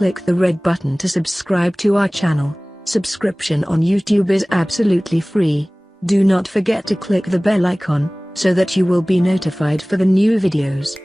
click the red button to subscribe to our channel. Subscription on YouTube is absolutely free. Do not forget to click the bell icon, so that you will be notified for the new videos.